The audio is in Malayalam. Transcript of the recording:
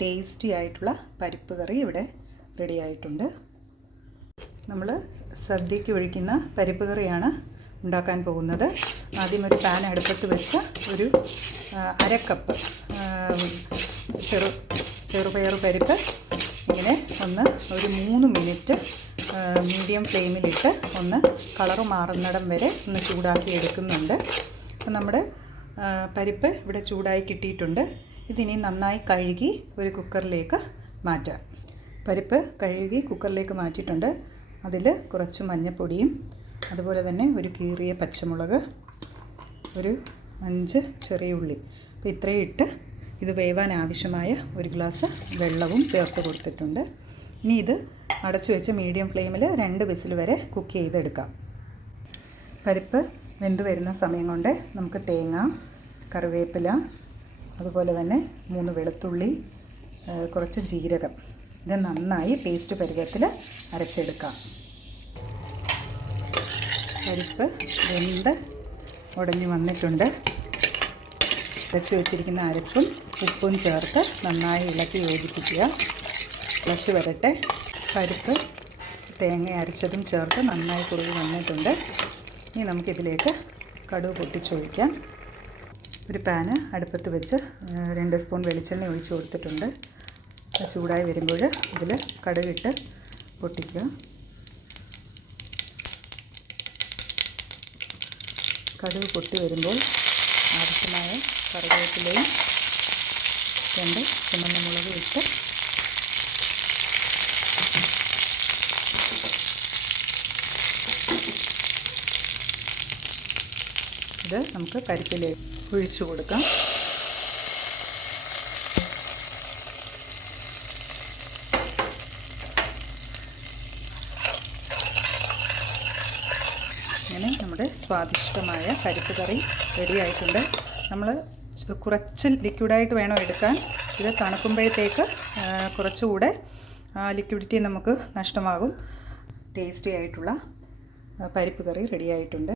ടേസ്റ്റി ആയിട്ടുള്ള പരിപ്പ് കറി ഇവിടെ റെഡി ആയിട്ടുണ്ട്. നമ്മൾ സദ്യയ്ക്ക് ഒഴിക്കുന്ന പരിപ്പ് കറിയാണ് ഉണ്ടാക്കാൻ പോകുന്നത്. ആദ്യം ഒരു പാൻ അടുപ്പത്ത് വെച്ച് ഒരു അരക്കപ്പ് ചെറുപയർ പരിപ്പ് ഇങ്ങനെ ഒരു 3 മിനിറ്റ് മീഡിയം ഫ്ലെയിമിലിട്ട് കളറ് മാറുന്നിടം വരെ ചൂടാക്കി എടുക്കുന്നുണ്ട്. അപ്പം നമ്മുടെ പരിപ്പ് ഇവിടെ ചൂടായി കിട്ടിയിട്ടുണ്ട്. ഇതിനി നന്നായി കഴുകി ഒരു കുക്കറിലേക്ക് മാറ്റാം. പരിപ്പ് കഴുകി കുക്കറിലേക്ക് മാറ്റിയിട്ടുണ്ട്. അതിൽ കുറച്ച് മഞ്ഞൾപ്പൊടിയും അതുപോലെ തന്നെ ഒരു കീറിയ പച്ചമുളക്, ഒരു 5 ചെറിയ ഉള്ളി, അപ്പോൾ ഇത്രയും ഇട്ട് ഇത് വേവാൻ ആവശ്യമായ ഒരു ഗ്ലാസ് വെള്ളവും ചേർത്ത് കൊടുത്തിട്ടുണ്ട്. ഇനി ഇത് അടച്ചു വെച്ച് മീഡിയം ഫ്ലെയിമിൽ 2 വിസിൽ വരെ കുക്ക് ചെയ്തെടുക്കാം. പരിപ്പ് വെന്ത് വരുന്ന സമയം കൊണ്ട് നമുക്ക് തേങ്ങ, കറിവേപ്പില, അതുപോലെ തന്നെ 3 വെളുത്തുള്ളി, കുറച്ച് ജീരകം ഇത് നന്നായി പേസ്റ്റ് പരുവത്തിൽ അരച്ചെടുക്കാം. പരിപ്പ് വെന്ത് ഉടഞ്ഞു വന്നിട്ടുണ്ട്. അരച്ച് വെച്ചിരിക്കുന്ന അരപ്പും ഉപ്പും ചേർത്ത് നന്നായി ഇളക്കി യോജിപ്പിക്കുക. തിളച്ച് വരട്ടെ. പരിപ്പ് തേങ്ങ അരച്ചതും ചേർത്ത് നന്നായി കുറുകി വന്നിട്ടുണ്ട്. ഇനി നമുക്കിതിലേക്ക് കടുക് പൊട്ടിച്ചൊഴിക്കാം. ഒരു പാന് അടുപ്പത്ത് വെച്ച് 2 സ്പൂൺ വെളിച്ചെണ്ണ ഒഴിച്ച് കൊടുത്തിട്ടുണ്ട്. ചൂടായി വരുമ്പോൾ ഇതിൽ കടുകിട്ട് പൊട്ടിക്കുക. കടുക് പൊട്ടി വരുമ്പോൾ ആവശ്യമായ കറിവേപ്പിലയും 2 ചുമന്ന മുളകും ഇട്ട് ഇത് നമുക്ക് പരിപ്പിലേക്ക് ഒഴിച്ചു കൊടുക്കാം. അങ്ങനെ നമ്മുടെ സ്വാദിഷ്ടമായ പരിപ്പ് കറി റെഡി ആയിട്ടുണ്ട്. നമ്മൾ കുറച്ച് ലിക്വിഡായിട്ട് വേണം എടുക്കാൻ. ഇത് തണുക്കുമ്പോഴത്തേക്ക് കുറച്ചുകൂടെ ലിക്വിഡിറ്റി നമുക്ക് നഷ്ടമാകും. ടേസ്റ്റി ആയിട്ടുള്ള പരിപ്പ് കറി റെഡി ആയിട്ടുണ്ട്.